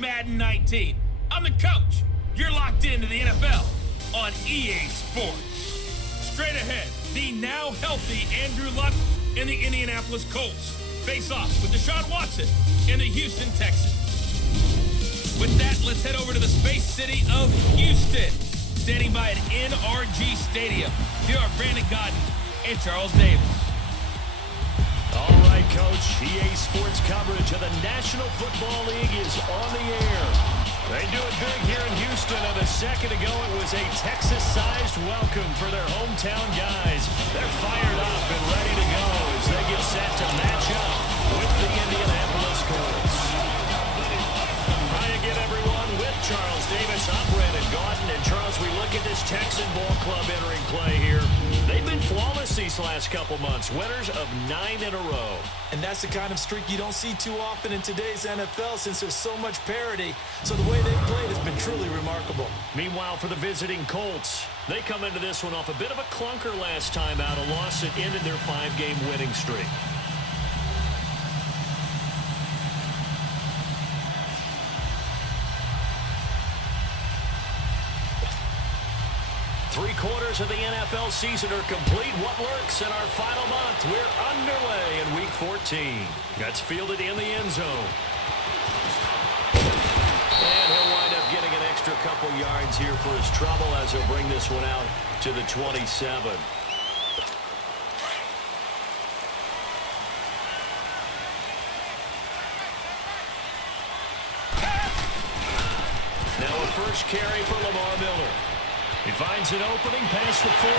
Madden 19. I'm the coach. You're locked into the NFL on EA Sports. Straight ahead, the now healthy Andrew Luck and the Indianapolis Colts face off with Deshaun Watson and the Houston Texans. With that, let's head over to the space city of Houston. Standing by at NRG Stadium, here are Brandon Godden and Charles Davis. All right, Coach. EA Sports coverage of the National Football League is on the air. They do it big here in Houston, and a second ago it was a Texas-sized welcome for their hometown guys. They're fired up and ready to go as they get set to match up with the Indianapolis Colts. Hi again, everyone, with Charles Davis. I'm Brandon Godden, and Charles, we look at this Texan ball club entering play here. They've been flawless these last couple months, winners of 9 in a row. And that's the kind of streak you don't see too often in today's NFL since there's so much parity. So the way they've played has been truly remarkable. Meanwhile, for the visiting Colts, they come into this one off a bit of a clunker last time out, a loss that ended their 5-game winning streak. Three-quarters of the NFL season are complete. What lurks in our final month? We're underway in Week 14. That's fielded in the end zone. And he'll wind up getting an extra couple yards here for his trouble as he'll bring this one out to the 27. Now a first carry for Lamar Miller. He finds an opening past the 40.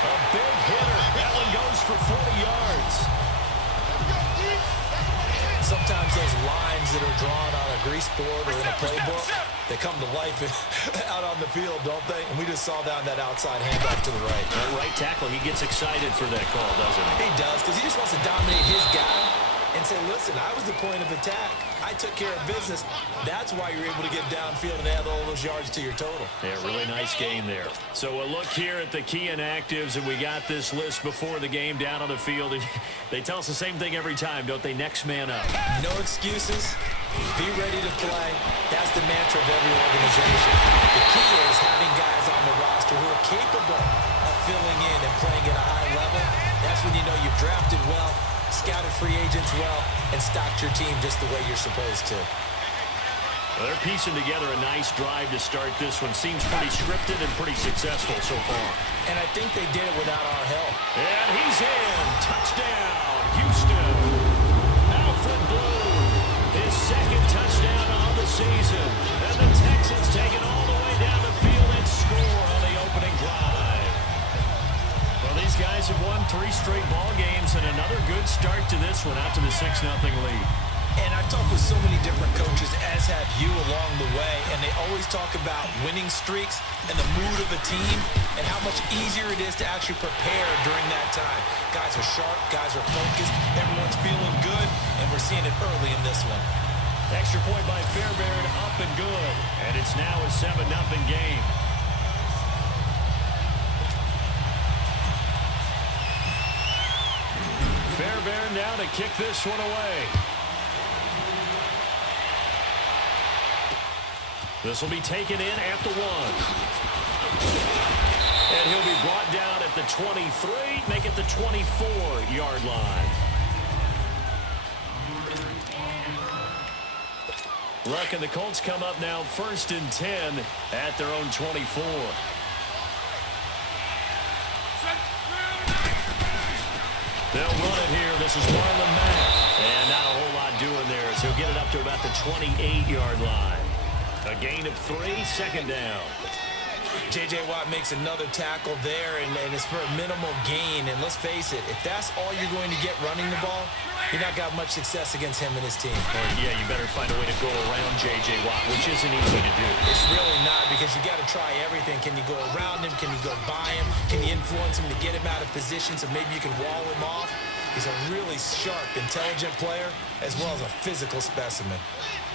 A big hitter. That one goes for 40 yards. Sometimes those lines that are drawn on a grease board or in a playbook, they come to life out on the field, don't they? And we just saw that on that outside handoff to the right. That right tackle, he gets excited for that call, doesn't he? He does, because he just wants to dominate his guy and say, listen, I was the point of attack. I took care of business. That's why you're able to get downfield and add all those yards to your total. Yeah, really nice game there. So a look here at the key inactives, and we got this list before the game down on the field. And they tell us the same thing every time, don't they? Next man up. No excuses. Be ready to play. That's the mantra of every organization. The key is having guys on the roster who are capable of filling in and playing at a high level. That's when you know you've drafted well, scouted free agents well, and stocked your team just the way you're supposed to. Well, they're piecing together a nice drive to start this one. Seems pretty scripted and pretty successful so far. And I think they did it without our help. And he's in. Touchdown, Houston. Alfred Blue, his second touchdown on the season. And the Texans take it all the way down the field and score on the opening drive. Well, these guys have won 3 straight ball games, and another good start to this one, out to the 6-0 lead. And I've talked with so many different coaches, as have you along the way, and they always talk about winning streaks and the mood of a team and how much easier it is to actually prepare during that time. Guys are sharp, guys are focused, everyone's feeling good, and we're seeing it early in this one. Extra point by Fairbairn, up and good. And it's now a 7-0 game. Fairbairn now to kick this one away. This will be taken in at the 1. And he'll be brought down at the 23, make it the 24-yard line. Luck and the Colts come up now 1st and 10 at their own 24. They'll run it here. This is Marlon Mack. And not a whole lot doing there as he'll get it up to about the 28-yard line. A gain of 3, 2nd down. J.J. Watt makes another tackle there, and it's for a minimal gain. And let's face it, if that's all you're going to get running the ball, you're not got much success against him and his team. Or, yeah, you better find a way to go around J.J. Watt, which isn't easy to do. It's really not, because you got to try everything. Can you go around him? Can you go by him? Can you influence him to get him out of position so maybe you can wall him off? He's a really sharp, intelligent player, as well as a physical specimen.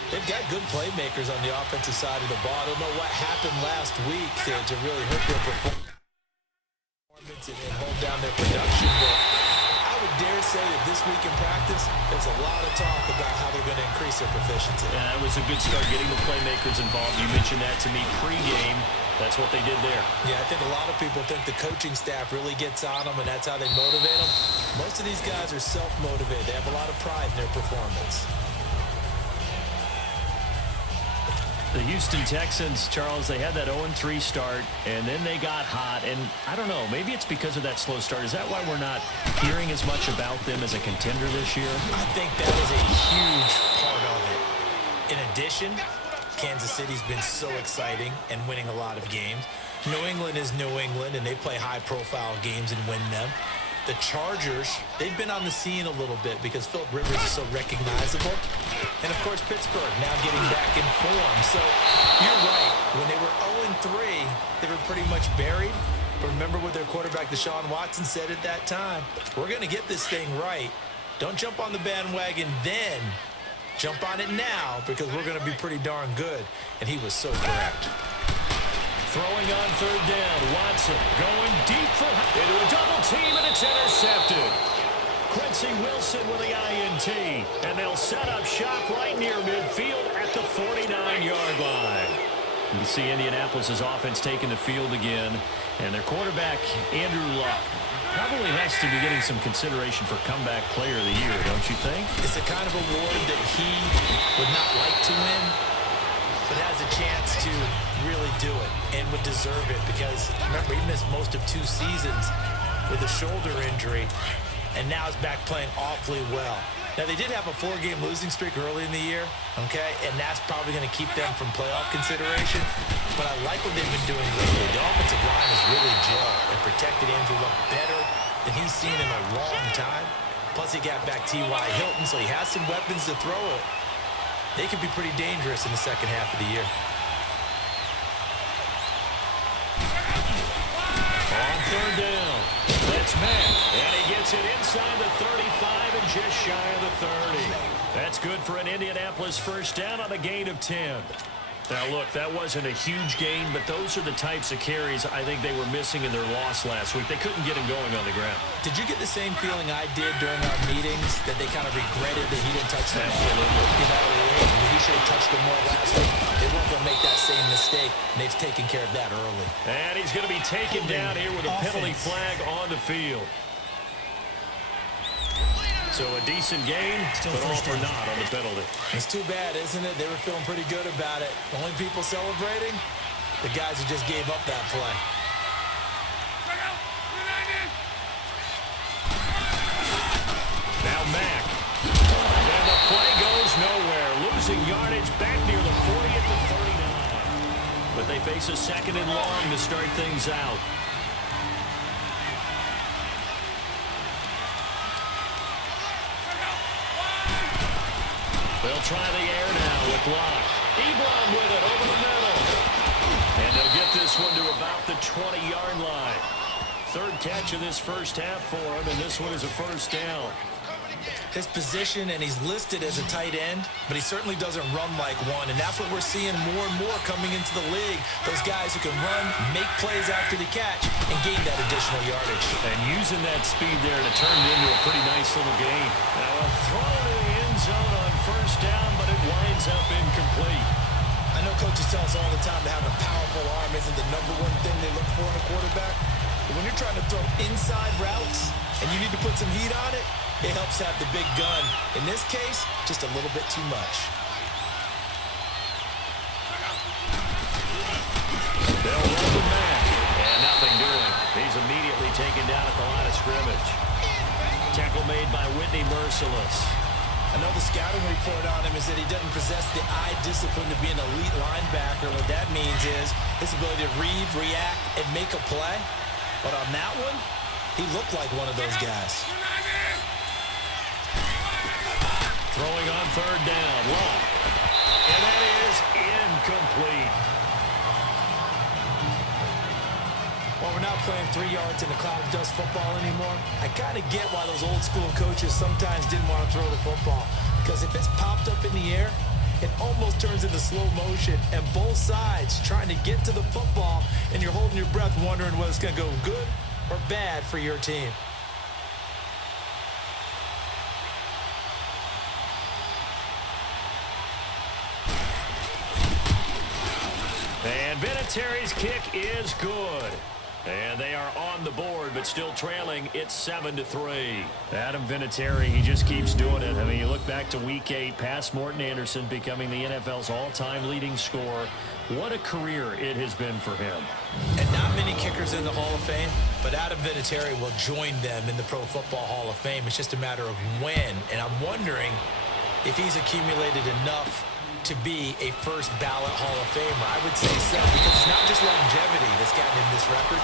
They've got good playmakers on the offensive side of the ball. I don't know what happened last week to really hurt their performance and hold down their production, but I would dare say that this week in practice, there's a lot of talk about how they're going to increase their proficiency. Yeah, that was a good start getting the playmakers involved. You mentioned that to me pregame. That's what they did there. Yeah, I think a lot of people think the coaching staff really gets on them, and that's how they motivate them. Most of these guys are self-motivated. They have a lot of pride in their performance. The Houston Texans, Charles, they had that 0-3 start, and then they got hot. And I don't know, maybe it's because of that slow start. Is that why we're not hearing as much about them as a contender this year? I think that is a huge part of it. In addition, Kansas City's been so exciting and winning a lot of games. New England is New England, and they play high-profile games and win them. The Chargers, they've been on the scene a little bit because Philip Rivers is so recognizable. And, of course, Pittsburgh now getting back in form. So, you're right. When they were 0-3, they were pretty much buried. But remember what their quarterback, Deshaun Watson, said at that time. We're going to get this thing right. Don't jump on the bandwagon then. Jump on it now because we're going to be pretty darn good. And he was so correct. Throwing on third down, Watson going deep into a double team, and it's intercepted. Quincy Wilson with the INT, and they'll set up shop right near midfield at the 49-yard line. You can see Indianapolis's offense taking the field again, and their quarterback, Andrew Luck, probably has to be getting some consideration for comeback player of the year, don't you think? It's the kind of award that he would not like to win, but has a chance to really do it and would deserve it because, remember, he missed most of 2 seasons with a shoulder injury, and now is back playing awfully well. Now, they did have a 4-game losing streak early in the year, okay, and that's probably going to keep them from playoff consideration, but I like what they've been doing lately. The offensive line has really gelled and protected Andrew Luck better than he's seen in a long time. Plus, he got back T.Y. Hilton, so he has some weapons to throw it. They could be pretty dangerous in the second half of the year. On third down, that's Mack, and he gets it inside the 35 and just shy of the 30. That's good for an Indianapolis first down on a gain of 10. Now, look, that wasn't a huge gain, but those are the types of carries I think they were missing in their loss last week. They couldn't get him going on the ground. Did you get the same feeling I did during our meetings, that they kind of regretted that he didn't touch the ball? Absolutely. You know, he should have touched it more last week. They weren't going to make that same mistake, and they've taken care of that early. And he's going to be taken down here with a penalty flag on the field. So a decent gain, but all for naught on the penalty. It's too bad, isn't it? They were feeling pretty good about it. The only people celebrating, the guys who just gave up that play. Now Mack. And the play goes nowhere. Losing yardage back near the 40 at the 39. But they face a second and long to start things out. They'll try the air now with Locke. Ebron with it over the middle. And they'll get this one to about the 20-yard line. Third catch of this first half for him, and this one is a first down. His position, and he's listed as a tight end, but he certainly doesn't run like one, and that's what we're seeing more and more coming into the league. Those guys who can run, make plays after the catch, and gain that additional yardage. And using that speed there to turn it into a pretty nice little gain. Now a throw to the end zone on first down, but it winds up incomplete. I know coaches tell us all the time that having a powerful arm isn't the number one thing they look for in a quarterback. But when you're trying to throw inside routes and you need to put some heat on it, it helps have the big gun. In this case, just a little bit too much. They'll roll him back, and nothing doing. He's immediately taken down at the line of scrimmage. Tackle made by Whitney Merciless. Another scouting report on him is that he doesn't possess the eye discipline to be an elite linebacker. What that means is his ability to read, react, and make a play. But on that one, he looked like one of those guys. Throwing on third down, Locke. And that is incomplete. While we're not playing 3 yards in the cloud of dust football anymore, I kind of get why those old school coaches sometimes didn't want to throw the football. Because if it's popped up in the air, it almost turns into slow motion, and both sides trying to get to the football, and you're holding your breath wondering whether it's going to go good or bad for your team. And Vinatieri's kick is good. And they are on the board, but still trailing. It's 7-3. Adam Vinatieri, he just keeps doing it. I mean, you look back to Week 8, past Morton Anderson becoming the NFL's all-time leading scorer. What a career it has been for him. And not many kickers in the Hall of Fame, but Adam Vinatieri will join them in the Pro Football Hall of Fame. It's just a matter of when. And I'm wondering if he's accumulated enough to be a first ballot Hall of Famer. I would say so, because it's not just longevity that's gotten him this record.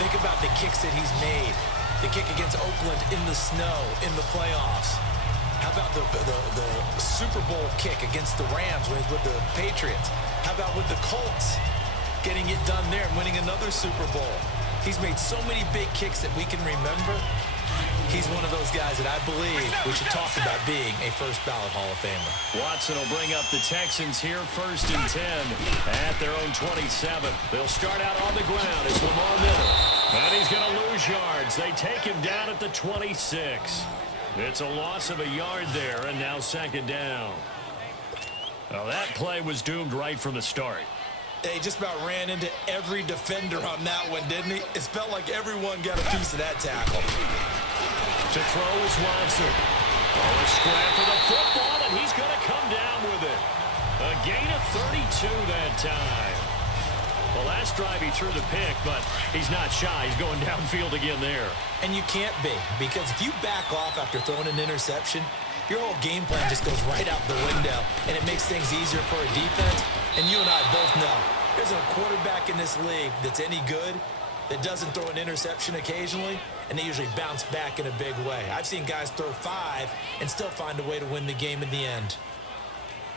Think about the kicks that he's made. The kick against Oakland in the snow, in the playoffs. How about the Super Bowl kick against the Rams when he's with the Patriots? How about with the Colts, getting it done there and winning another Super Bowl? He's made so many big kicks that we can remember. He's one of those guys that I believe we should talk about being a first ballot Hall of Famer. Watson will bring up the Texans here, 1st and 10 at their own 27. They'll start out on the ground. It's Lamar Miller. And he's going to lose yards. They take him down at the 26. It's a loss of a yard there, and now 2nd down. Well, that play was doomed right from the start. He just about ran into every defender on that one, didn't he? It felt like everyone got a piece of that tackle. To throw is Watson. Oh, a scrap for the football, and he's going to come down with it. A gain of 32 that time. Well, last drive he threw the pick, but he's not shy. He's going downfield again there. And you can't be, because if you back off after throwing an interception, your whole game plan just goes right out the window, and it makes things easier for a defense. And you and I both know there's a quarterback in this league that's any good that doesn't throw an interception occasionally, and they usually bounce back in a big way. I've seen guys throw 5 and still find a way to win the game in the end.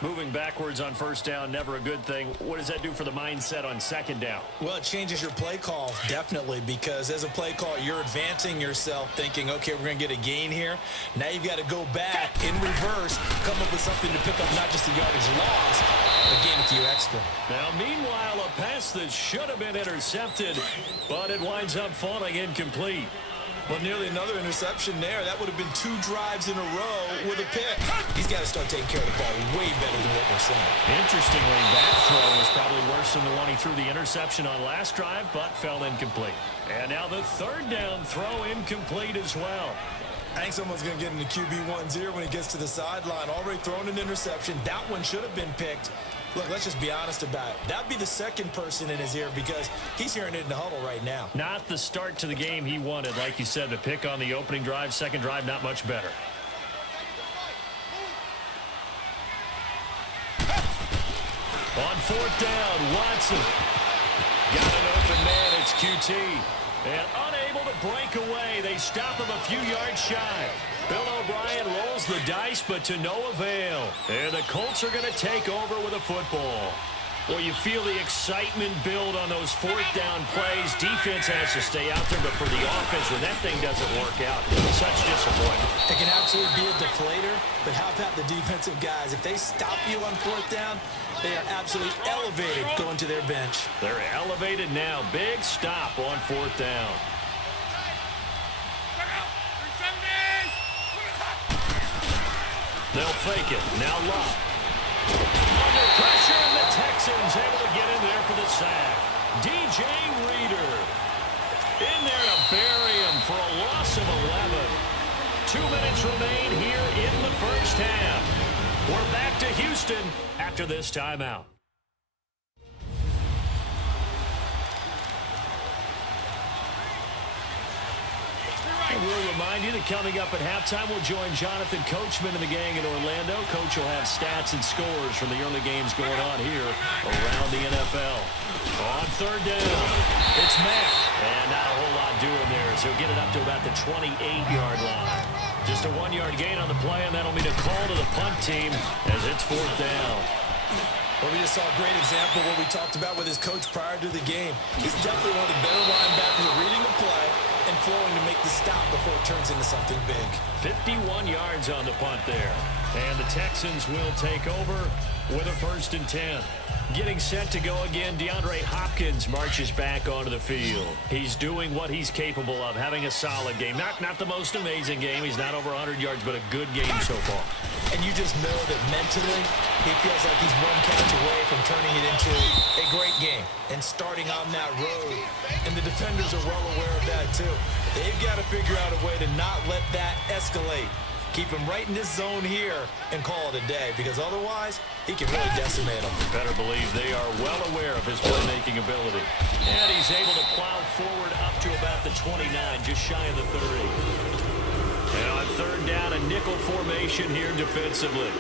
Moving backwards on 1st down, never a good thing. What does that do for the mindset on 2nd down? Well, it changes your play call, definitely, because as a play call, you're advancing yourself thinking, okay, we're going to get a gain here. Now you've got to go back in reverse, come up with something to pick up not just the yardage loss, but gain a few extra. Now, meanwhile, a pass that should have been intercepted, but it winds up falling incomplete. Well, nearly another interception there. That would have been 2 drives in a row with a pick. He's got to start taking care of the ball way better than what we're saying. Interestingly, that throw was probably worse than the one he threw the interception on last drive, but fell incomplete. And now the 3rd down throw incomplete as well. I think someone's going to get into QB1's ear when he gets to the sideline. Already thrown an interception. That one should have been picked. Look, let's just be honest about it. That'd be the 2nd person in his ear because he's hearing it in the huddle right now. Not the start to the game he wanted. Like you said, the pick on the opening drive, 2nd drive, not much better. On 4th down, Watson. Got an open man, it's QT. And unable to break away, they stop him a few yards shy. Bill O'Brien rolls the dice, but to no avail. And the Colts are going to take over with a football. Well, you feel the excitement build on those 4th down plays. Defense has to stay out there, but for the offense, when that thing doesn't work out, such disappointment. It can absolutely be a deflator, but how about the defensive guys? If they stop you on 4th down, they are absolutely elevated going to their bench. They're elevated now. Big stop on 4th down. They'll fake it. Now Love. Under pressure, and the Texans able to get in there for the sack. DJ Reader in there to bury him for a loss of 11. 2 minutes remain here in the 1st half. We're back to Houston after this timeout. We'll remind you that coming up at halftime, we'll join Jonathan Coachman and the gang in Orlando. Coach will have stats and scores from the early games going on here around the NFL. On 3rd down, it's Mack. And not a whole lot doing there, so he'll get it up to about the 28-yard line. Just a 1-yard gain on the play, and that'll mean a call to the punt team as it's 4th down. Well, we just saw a great example of what we talked about with his coach prior to the game. He's definitely one of the better linebackers at reading the play and flowing to make the stop before it turns into something big. 51 yards on the punt there. And the Texans will take over with a 1st and 10. Getting set to go again, DeAndre Hopkins marches back onto the field. He's doing what he's capable of, having a solid game. Not the most amazing game. He's not over 100 yards, but a good game so far. And you just know that mentally, he feels like he's one catch away from turning it into a great game, and starting on that road, and the defenders are well aware of that too. They've got to figure out a way to not let that escalate. Keep him right in this zone here and call it a day, because otherwise, he can really decimate them. Better believe they are well aware of his playmaking ability. And he's able to plow forward up to about the 29, just shy of the 30. And on third down, a nickel formation here defensively.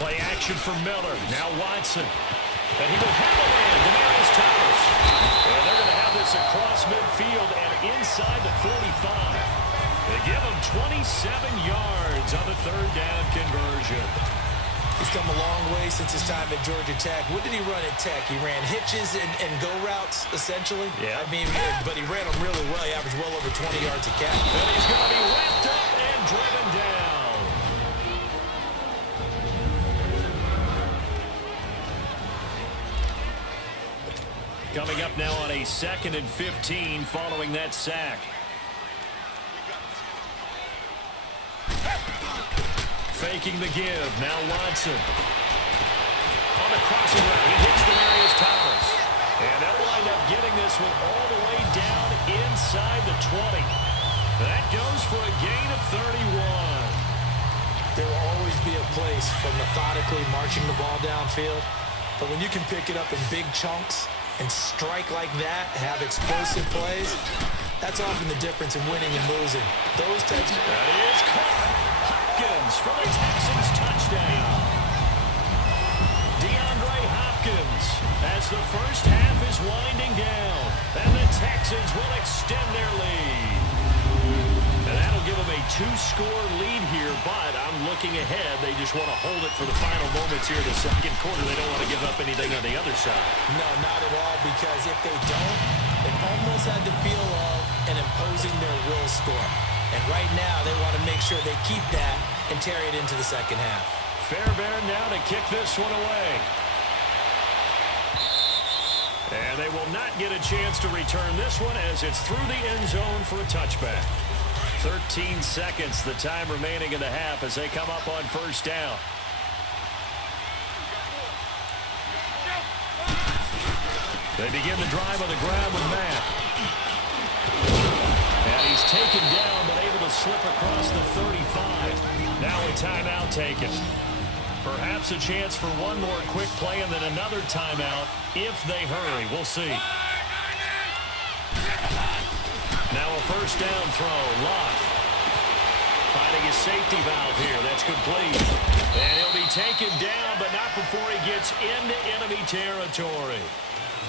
Play action for Miller. Now Watson. And he will have a man. Demaryius Thomas. And they're going to have this across midfield and inside the 45. They give him 27 yards on the third down conversion. He's come a long way since his time at Georgia Tech. What did he run at Tech? He ran hitches and go routes, essentially. Yeah. I mean, but he ran them really well. He averaged well over 20 yards a catch. And he's going to be wrapped up and driven down. Coming up now on a 2nd and 15 following that sack. Faking the give. Now Watson. On the crossing route, he hits Demaryius Thomas. And they'll wind up getting this one all the way down inside the 20. That goes for a gain of 31. There will always be a place for methodically marching the ball downfield. But when you can pick it up in big chunks and strike like that, have explosive plays, that's often the difference in winning and losing. Those types of... That is caught. Hopkins for the Texans touchdown. DeAndre Hopkins as the first half is winding down. And the Texans will extend their lead. And that'll give them a 2-score lead here, but I'm looking ahead. They just want to hold it for the final moments here in the second quarter. They don't want to give up anything on the other side. No, not at all, because if they don't, it almost had the feel of an imposing their will score. And right now, they want to make sure they keep that and carry it into the second half. Fairbairn now to kick this one away. And they will not get a chance to return this one as it's through the end zone for a touchback. 13 seconds, the time remaining in the half as they come up on first down. They begin the drive on the ground with Matt. And he's taken down, but able to slip across the 35. Now a timeout taken. Perhaps a chance for one more quick play and then another timeout if they hurry. We'll see. Now a first down throw. Locke finding his safety valve here. That's complete. And he'll be taken down, but not before he gets into enemy territory.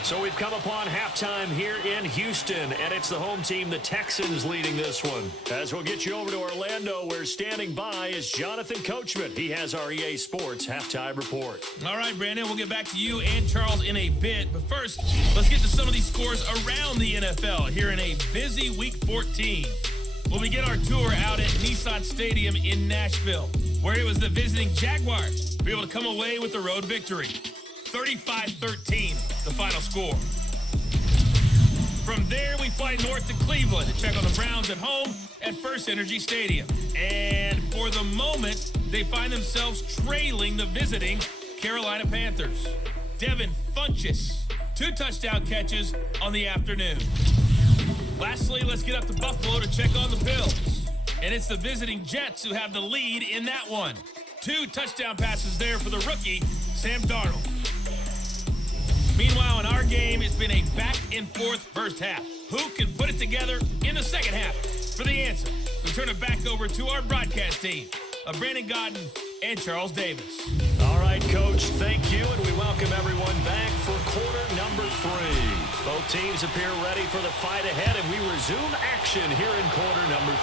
So we've come upon halftime here in Houston, and it's the home team, the Texans, leading this one. As we'll get you over to Orlando, where standing by is Jonathan Coachman. He has our EA Sports halftime report. All right, Brandon, we'll get back to you and Charles in a bit. But first, let's get to some of these scores around the NFL here in a busy Week 14. We'll begin our tour out at Nissan Stadium in Nashville, where it was the visiting Jaguars who were able to come away with the road victory. 35-13, the final score. From there, we fly north to Cleveland to check on the Browns at home at First Energy Stadium. And for the moment, they find themselves trailing the visiting Carolina Panthers. Devin Funchess, 2 touchdown catches on the afternoon. Lastly, let's get up to Buffalo to check on the Bills. And it's the visiting Jets who have the lead in that one. 2 touchdown passes there for the rookie, Sam Darnold. Meanwhile, in our game, it's been a back-and-forth first half. Who can put it together in the second half? For the answer, we turn it back over to our broadcast team of Brandon Godden and Charles Davis. All right, Coach, thank you, and we welcome everyone back for quarter number 3. Both teams appear ready for the fight ahead, and we resume action here in quarter number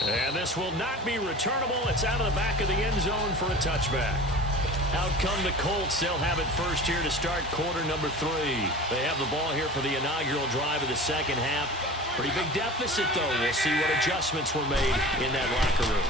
3. And this will not be returnable. It's out of the back of the end zone for a touchback. Out come the Colts. They'll have it first here to start quarter number 3. They have the ball here for the inaugural drive of the second half. Pretty big deficit, though. We'll see what adjustments were made in that locker room.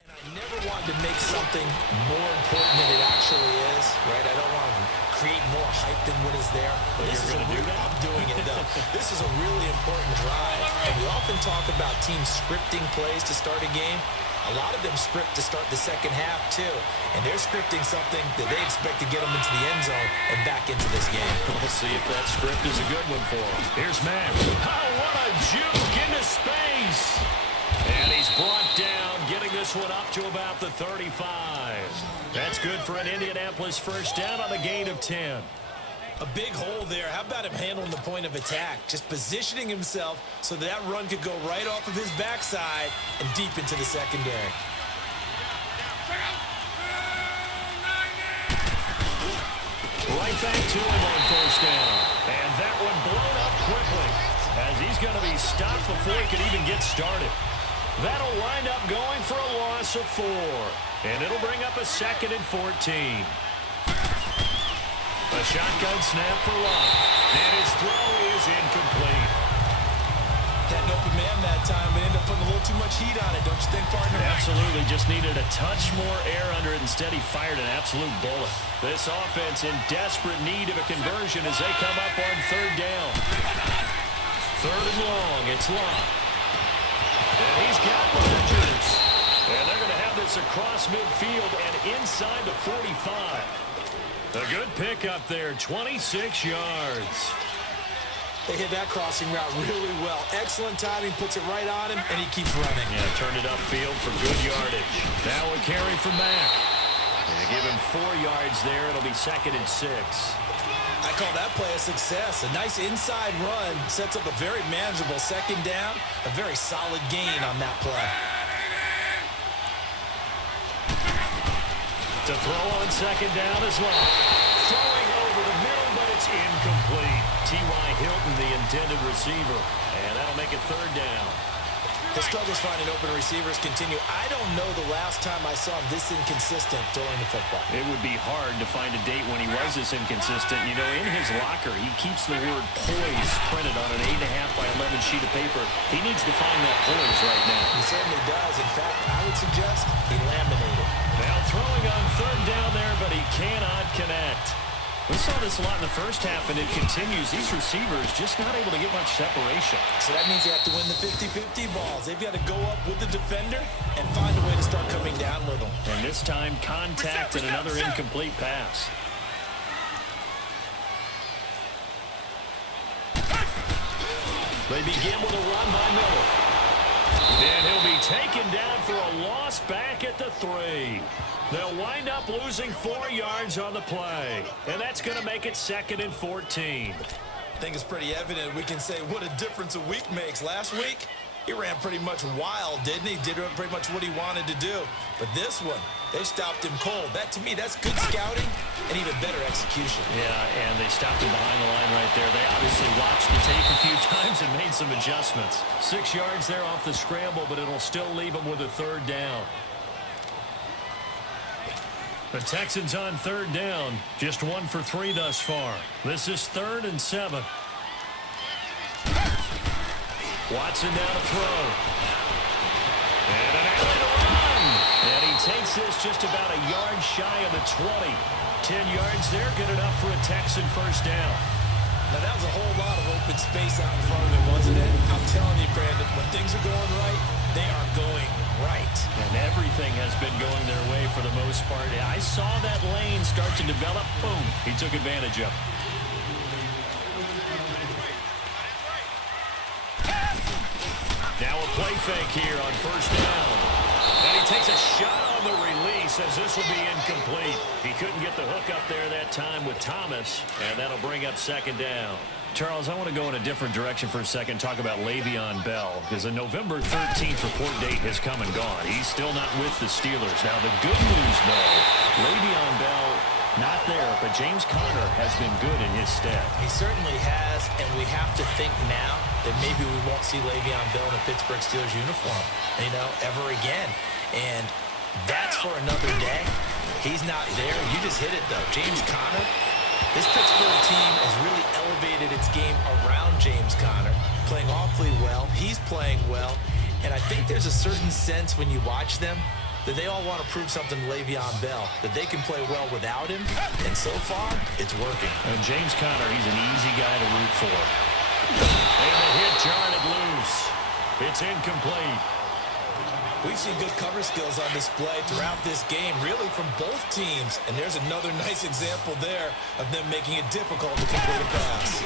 And I never wanted to make something more important than it actually is, right? I don't want to create more hype than what is there. But you're going to do that? I'm doing it, though. This is a really important drive. And we often talk about teams scripting plays to start a game. A lot of them script to start the second half, too. And they're scripting something that they expect to get them into the end zone and back into this game. We'll see if that script is a good one for them. Here's Matt. Oh, what a juke into space. And he's brought down, getting this one up to about the 35. That's good for an Indianapolis first down on a gain of 10. A big hole there. How about him handling the point of attack? Just positioning himself so that run could go right off of his backside and deep into the secondary. Right back to him on first down. And that one blown up quickly as he's going to be stopped before he can even get started. That'll wind up going for a loss of 4. And it'll bring up a 2nd and 14. A shotgun snap for Love. And his throw is incomplete. Had an open man that time, but ended up putting a little too much heat on it, don't you think, partner? Absolutely. Just needed a touch more air under it. Instead, he fired an absolute bullet. This offense in desperate need of a conversion as they come up on 3rd down. 3rd and long. It's Love. And he's got Rodgers. And they're going to have this across midfield and inside the 45. A good pickup there, 26 yards. They hit that crossing route really well. Excellent timing, puts it right on him, and he keeps running. Yeah, turned it upfield for good yardage. Now a carry from Mack. And give him 4 yards there. It'll be 2nd and 6. I call that play a success. A nice inside run sets up a very manageable 2nd down. A very solid gain on that play. To throw on 2nd down as well. Throwing over the middle, but it's incomplete. T.Y. Hilton, the intended receiver. And that'll make it 3rd down. The struggles finding open receivers continue. I don't know the last time I saw him this inconsistent throwing the football. It would be hard to find a date when he was this inconsistent. You know, in his locker, he keeps the word poise printed on an 8.5 by 11 sheet of paper. He needs to find that poise right now. He certainly does. In fact, I would suggest he laminated. Now throwing on 3rd down there, but he cannot connect. We saw this a lot in the first half, and it continues. These receivers just not able to get much separation. So that means they have to win the 50-50 balls. They've got to go up with the defender and find a way to start coming down with them. And this time, contact and another incomplete pass. They begin with a run by Miller. And he'll be taken down for a loss back at the 3. They'll wind up losing 4 yards on the play. And that's going to make it 2nd and 14. I think it's pretty evident. We can say what a difference a week makes. Last week, he ran pretty much wild, didn't he? Did pretty much what he wanted to do. But this one, they stopped him cold. That, to me, that's good scouting and even better execution. Yeah, and they stopped him behind the line right there. They obviously watched the tape a few times and made some adjustments. 6 yards there off the scramble, but it'll still leave them with a 3rd down. The Texans on 3rd down. Just 1 for 3 thus far. This is 3rd and 7. Watson down to throw. And an alley to run. And he takes this just about a yard shy of the 20. 10 yards there, good enough for a Texan first down. Now, that was a whole lot of open space out in front of him, wasn't it? I'm telling you, Brandon, when things are going right, they are going right. And everything has been going their way for the most part. I saw that lane start to develop. Boom. He took advantage of it. Now a play fake here on first down. And he takes a shot on the release as this will be incomplete. He couldn't get the hook up there that time with Thomas, and that'll bring up 2nd down. Charles, I want to go in a different direction for a second, talk about Le'Veon Bell, because the November 13th report date has come and gone. He's still not with the Steelers. Now, the good news, though, Le'Veon Bell not there, but James Conner has been good in his stead. He certainly has, and we have to think now that maybe we won't see Le'Veon Bell in a Pittsburgh Steelers uniform, ever again. And that's for another day. He's not there. You just hit it, though. James Conner, this Pittsburgh team has really elevated its game around James Conner, playing awfully well. He's playing well. And I think there's a certain sense when you watch them that they all want to prove something to Le'Veon Bell, that they can play well without him. And so far, it's working. And James Conner, he's an easy guy to root for. And the hit jarred it loose. It's incomplete. We've seen good cover skills on display throughout this game, really from both teams. And there's another nice example there of them making it difficult to complete a pass.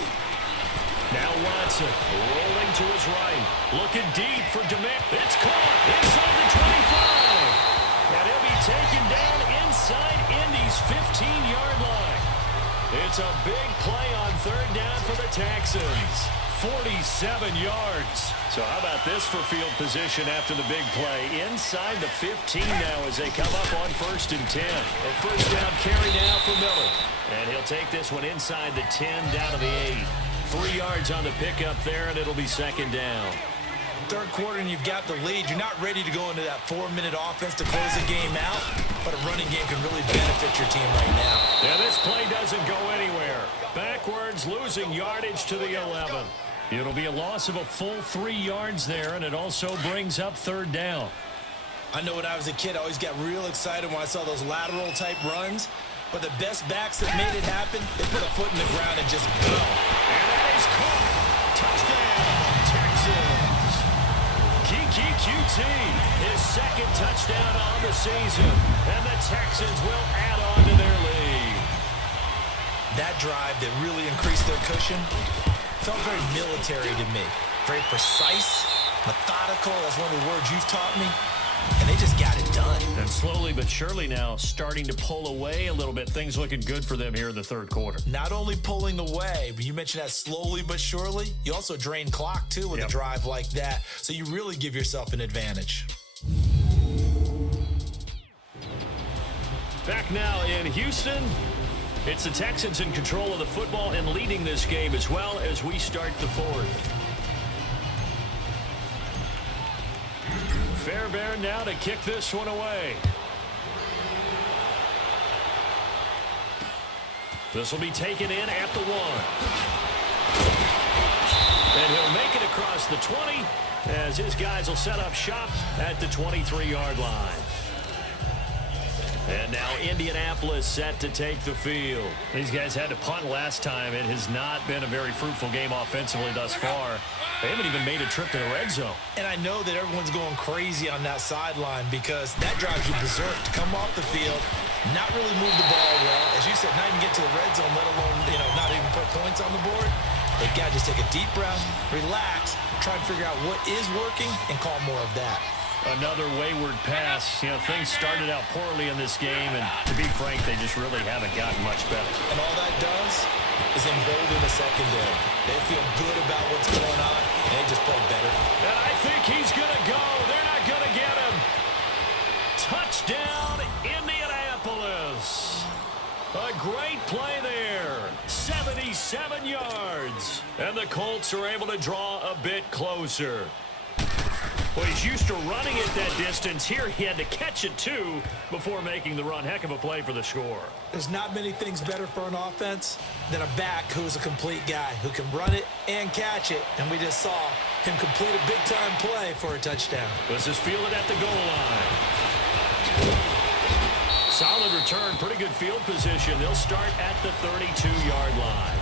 Now Watson rolling to his right. Looking deep for Demand. It's caught inside the 25. And he'll be taken down inside Indy's 15-yard line. It's a big play on third down for the Texans. 47 yards. So how about this for field position after the big play? Inside the 15 now as they come up on 1st and 10. A first down carry now for Miller. And he'll take this one inside the 10 down to the 8. 3 yards on the pickup there, and it'll be 2nd down. Third quarter and you've got the lead. You're not ready to go into that 4-minute offense to close the game out, but a running game can really benefit your team right now. Yeah, this play doesn't go anywhere. Backwards, losing yardage to the 11. It'll be a loss of a full 3 yards there, and it also brings up 3rd down. I know when I was a kid, I always got real excited when I saw those lateral-type runs, but the best backs that made it happen, they put a foot in the ground and just go. And that is caught. Touchdown, Texans. Kiki QT, his 2nd touchdown on the season, and the Texans will add on to their lead. That drive that really increased their cushion felt very military to me. Very precise, methodical. That's one of the words you've taught me. And they just got it done. And slowly but surely now starting to pull away a little bit. Things looking good for them here in the 3rd quarter. Not only pulling away, but you mentioned that slowly but surely. You also drain clock, too, with a drive like that. So you really give yourself an advantage. Back now in Houston. It's the Texans in control of the football and leading this game as well as we start the 4th. Fairbairn now to kick this one away. This will be taken in at the 1. And he'll make it across the 20 as his guys will set up shop at the 23-yard line. And now Indianapolis set to take the field. These guys had to punt last time. It has not been a very fruitful game offensively thus far. They haven't even made a trip to the red zone. And I know that everyone's going crazy on that sideline because that drives you berserk to come off the field, not really move the ball well. As you said, not even get to the red zone, let alone, not even put points on the board. They've got to just take a deep breath, relax, try and figure out what is working, and call more of that. Another wayward pass. Things started out poorly in this game, and to be frank, they just really haven't gotten much better. And all that does is embolden the secondary. They feel good about what's going on, and they just play better. And I think he's going to go. They're not going to get him. Touchdown, Indianapolis. A great play there. 77 yards. And the Colts are able to draw a bit closer. Well, he's used to running it that distance. Here he had to catch it, too, before making the run. Heck of a play for the score. There's not many things better for an offense than a back who's a complete guy, who can run it and catch it. And we just saw him complete a big-time play for a touchdown. Let's just feel it at the goal line. Solid return, pretty good field position. They'll start at the 32-yard line.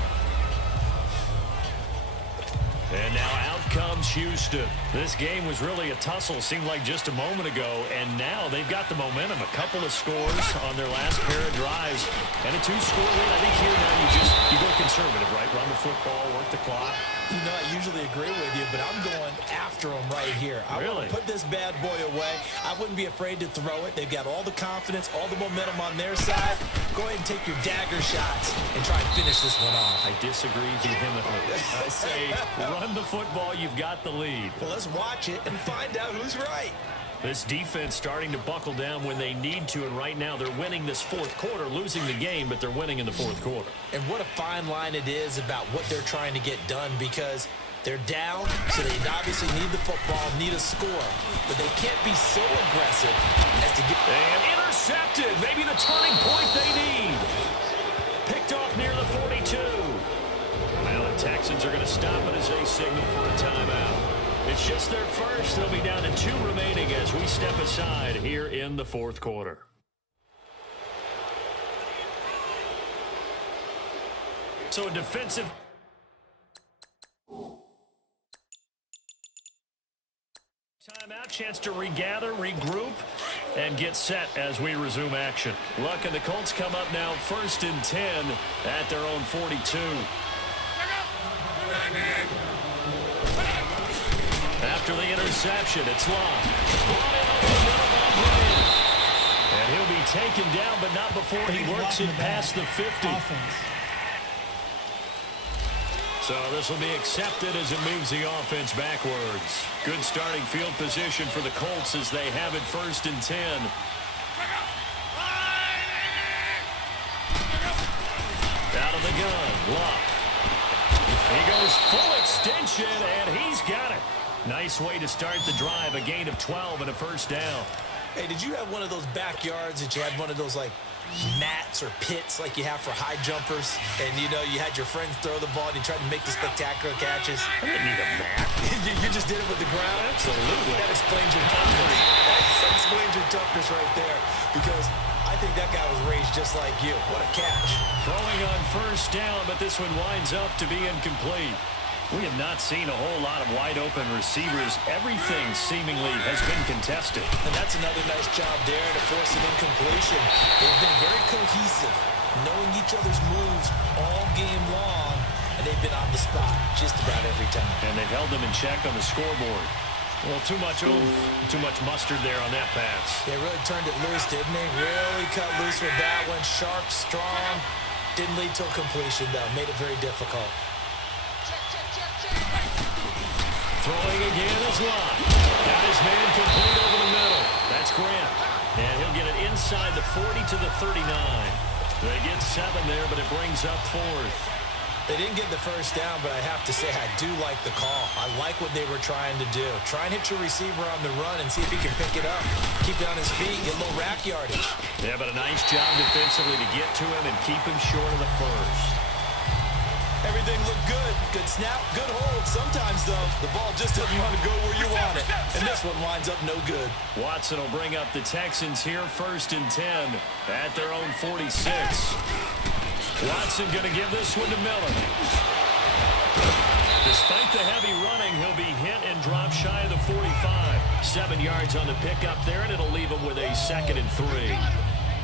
And now out comes Houston. This game was really a tussle, seemed like just a moment ago, and now they've got the momentum. A couple of scores on their last pair of drives, and a 2-score lead. I think here now you go conservative, right? Run the football, work the clock. I usually agree with you, but I'm going after them right here. I want to put this bad boy away. I wouldn't be afraid to throw it. They've got all the confidence, all the momentum on their side. Go ahead and take your dagger shots and try and finish this one off. I disagree vehemently. I say run the football. You've got the lead. Well, let's watch it and find out who's right. This defense starting to buckle down when they need to, and right now they're winning this 4th quarter, losing the game, but they're winning in the 4th quarter. And what a fine line it is about what they're trying to get done, because they're down, so they obviously need the football, need a score, but they can't be so aggressive as to get... And intercepted, maybe the turning point they need. Picked off near the 42. Well, the Texans are going to stop it as they signal for a timeout. It's just their first. They'll be down to 2 remaining as we step aside here in the 4th quarter. So a defensive... Timeout, chance to regather, regroup, and get set as we resume action. Luck and the Colts come up now 1st and 10 at their own 42. After the interception, it's Locke. And he'll be taken down, but not before he works it past the 50. So this will be accepted as it moves the offense backwards. Good starting field position for the Colts as they have it 1st and 10. Out of the gun, Locke. He goes full extension, and he's got it. Nice way to start the drive, a gain of 12 and a 1st down. Hey, did you have one of those backyards that you had one of those, like, mats or pits like you have for high jumpers? And, you know, you had your friends throw the ball and you tried to make the spectacular catches? I didn't need a mat. You just did it with the ground? Absolutely. That explains your toughness. That explains your toughness right there. Because I think that guy was raised just like you. What a catch. Throwing on 1st down, but this one winds up to be incomplete. We have not seen a whole lot of wide-open receivers. Everything seemingly has been contested. And that's another nice job there to force an incompletion. They've been very cohesive, knowing each other's moves all game long, and they've been on the spot just about every time. And they've held them in check on the scoreboard. Well, too much oomph, too much mustard there on that pass. They really turned it loose, didn't they? Really cut loose with that one. Sharp, strong. Didn't lead to a completion, though. Made it very difficult. Throwing again is Locke. Got his man complete over the middle. That's Grant. And he'll get it inside the 40 to the 39. They get 7 there, but it brings up 4th. They didn't get the 1st down, but I have to say I do like the call. I like what they were trying to do. Try and hit your receiver on the run and see if he can pick it up. Keep it on his feet, get a little rack yardage. Yeah, but a nice job defensively to get to him and keep him short of the 1st. Everything looked good. Good snap, good hold. Sometimes, though, the ball just doesn't want to go where you want it. And this one winds up no good. Watson will bring up the Texans here 1st and 10 at their own 46. Watson going to give this one to Miller. Despite the heavy running, he'll be hit and drop shy of the 45. 7 yards on the pickup there, and it'll leave him with a 2nd and 3.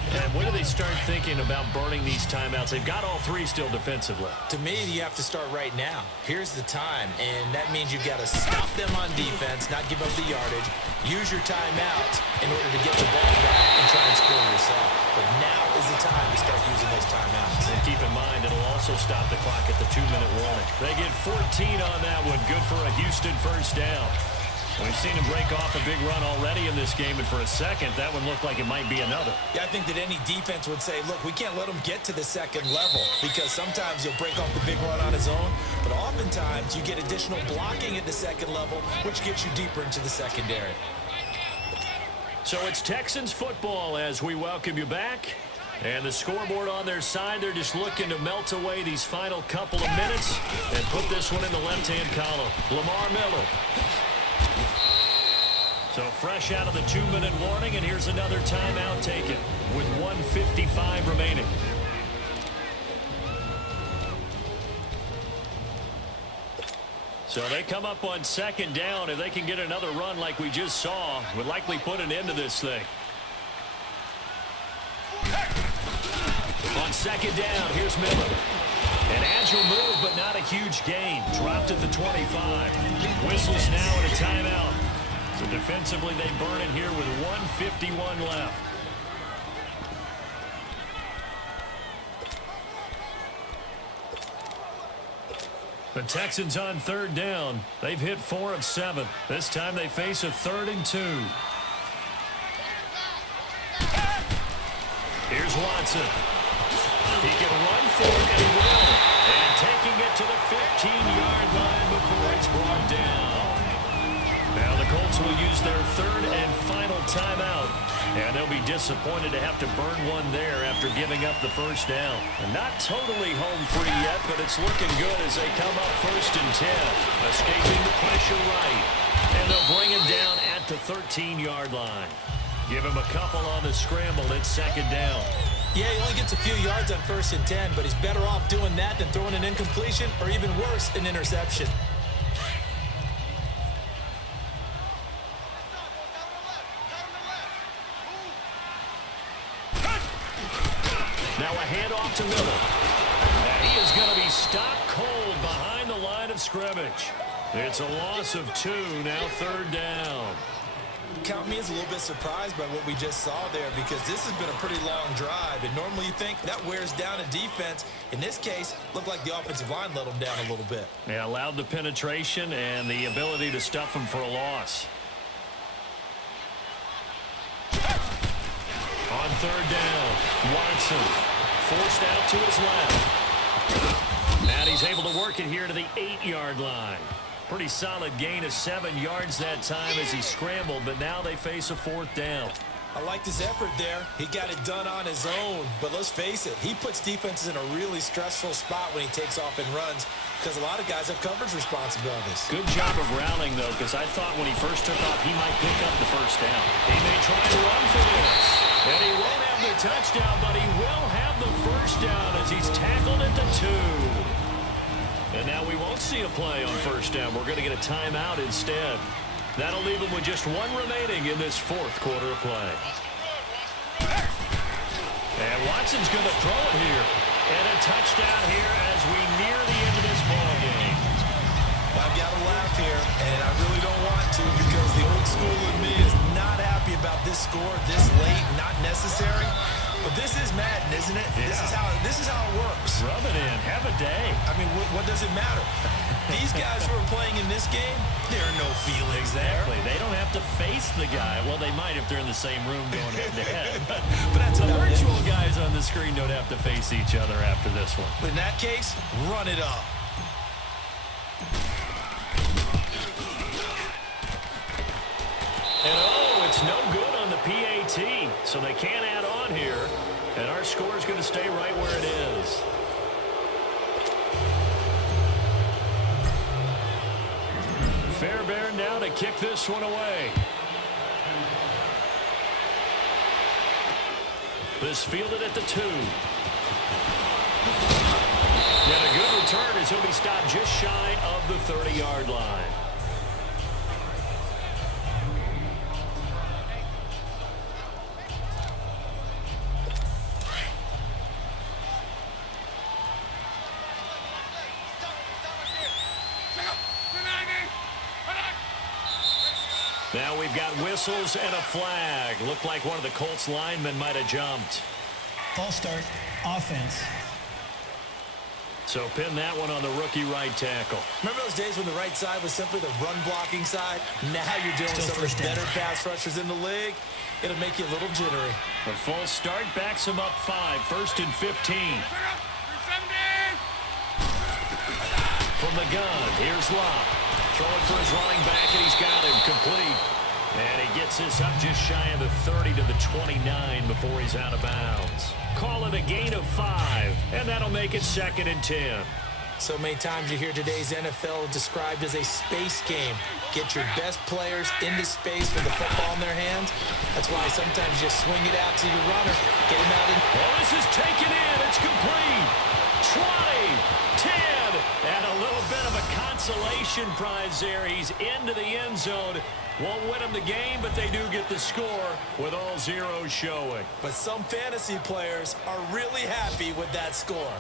And when do they start thinking about burning these timeouts? They've got all 3 still defensively. To me, you have to start right now. Here's the time, and that means you've got to stop them on defense, not give up the yardage, use your timeouts in order to get the ball back and try and score yourself. But now is the time to start using those timeouts. And keep in mind, it'll also stop the clock at the 2-minute warning. They get 14 on that one. Good for a Houston 1st down. We've seen him break off a big run already in this game, and for a second, that one looked like it might be another. Yeah, I think that any defense would say, look, we can't let him get to the 2nd level, because sometimes he'll break off the big run on his own, but oftentimes you get additional blocking at the 2nd level, which gets you deeper into the secondary. So it's Texans football as we welcome you back. And the scoreboard on their side, they're just looking to melt away these final couple of minutes and put this one in the left-hand column. Lamar Miller. So fresh out of the 2-minute warning, and here's another timeout taken with 1:55 remaining. So they come up on 2nd down. If they can get another run like we just saw, would likely put an end to this thing. On 2nd down, here's Miller. An agile move, but not a huge gain. Dropped at the 25. Whistles now at a timeout. So defensively, they burn it here with 1:51 left. The Texans on 3rd down. They've hit 4 of 7. This time they face a 3rd and 2. Here's Watson. He can run for it, and he will. And taking it to the 15-yard line before it's brought down. Now the Colts will use their 3rd and final timeout. And they'll be disappointed to have to burn one there after giving up the 1st down. And not totally home free yet, but it's looking good as they come up 1st and 10. Escaping the pressure right. And they'll bring him down at the 13-yard line. Give him a couple on the scramble. It's 2nd down. Yeah, he only gets a few yards on 1st and 10, but he's better off doing that than throwing an incompletion or even worse, an interception. handoff to Miller. And he is going to be stopped cold behind the line of scrimmage. It's a loss of 2, now 3rd down. Count me as a little bit surprised by what we just saw there, because this has been a pretty long drive, and normally you think that wears down a defense. In this case, looked like the offensive line let them down a little bit. Yeah, allowed the penetration and the ability to stuff them for a loss. On 3rd down, Watson forced out to his left. And he's able to work it here to the 8-yard line. Pretty solid gain of 7 yards that time as he scrambled, but now they face a 4th down. I liked his effort there. He got it done on his own, but let's face it, he puts defenses in a really stressful spot when he takes off and runs, because a lot of guys have coverage responsibilities. Good job of rallying, though, because I thought when he first took off, he might pick up the 1st down. He may try and run for this, and he won't have the touchdown, but he will have the 1st down as he's tackled at the 2. And now we won't see a play on 1st down. We're going to get a timeout instead. That'll leave him with just 1 remaining in this 4th quarter of play. And Watson's going to throw it here. And a touchdown here as we near the end of this ball game. I've got to laugh here, and I really don't want to, because the old school in me is not happy about this score this late, not necessary. But this is Madden, isn't it? Yeah. This is how it works. Rub it in. Have a day. I mean, what does it matter? These guys who are playing in this game, there are no feelings Exactly. there. They don't have to face the guy. Well, they might if they're in the same room going head-to-head. But that's the about virtual guys on the screen don't have to face each other after this one. But in that case, run it up. And oh, it's no good on the PAT, so they can't add on here. And our score is going to stay right where it is. Fairbairn now to kick this one away. This fielded at the 2. And a good return as he'll be stopped just shy of the 30-yard line. Now we've got whistles and a flag. Looked like one of the Colts linemen might have jumped. False start, offense. So pin that one on the rookie right tackle. Remember those days when the right side was simply the run-blocking side? Now you're dealing with Still some of the first down. better pass rushers in the league. It'll make you a little jittery. The full start backs him up 5. 1st and 15. From the gun, here's Locke. Throwing for his running back, and he's got him complete. And he gets this up just shy of the 30 to the 29 before he's out of bounds. Call it a gain of 5, and that'll make it 2nd and 10. So many times you hear today's NFL described as a space game. Get your best players into space with the football in their hands. That's why sometimes you just swing it out to your runner. Get him out in. Oh, this is taken in. It's complete. 20, 10, and a little bit of a consolation prize there. He's into the end zone. Won't win him the game, but they do get the score with all zeros showing. But some fantasy players are really happy with that score.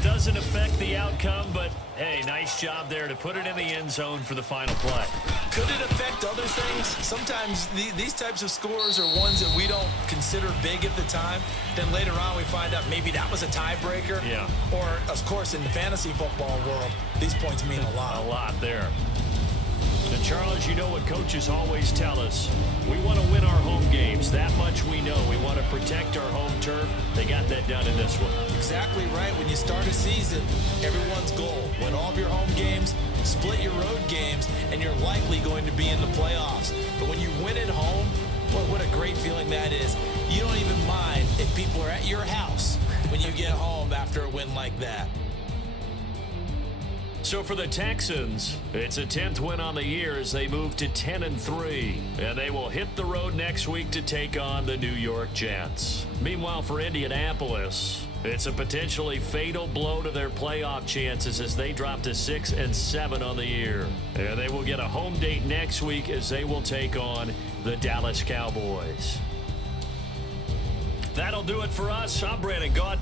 Doesn't affect the outcome, but hey, nice job there to put it in the end zone for the final play. Could it affect other things? Sometimes these types of scores are ones that we don't consider big at the time. Then later on we find out maybe that was a tiebreaker. Yeah. Or, of course, in the fantasy football world, these points mean a lot. A lot there. And Charles, you know what coaches always tell us. We want to win our home games. That much we know. We want to protect our home turf. They got that done in this one. Exactly right. When you start a season, everyone's goal, win all of your home games, split your road games, and you're likely going to be in the playoffs. But when you win at home, what a great feeling that is. You don't even mind if people are at your house when you get home after a win like that. So for the Texans, it's a 10th win on the year as they move to 10-3. And they will hit the road next week to take on the New York Jets. Meanwhile, for Indianapolis, it's a potentially fatal blow to their playoff chances as they drop to 6-7 on the year. And they will get a home date next week as they will take on the Dallas Cowboys. That'll do it for us. I'm Brandon Gaunt.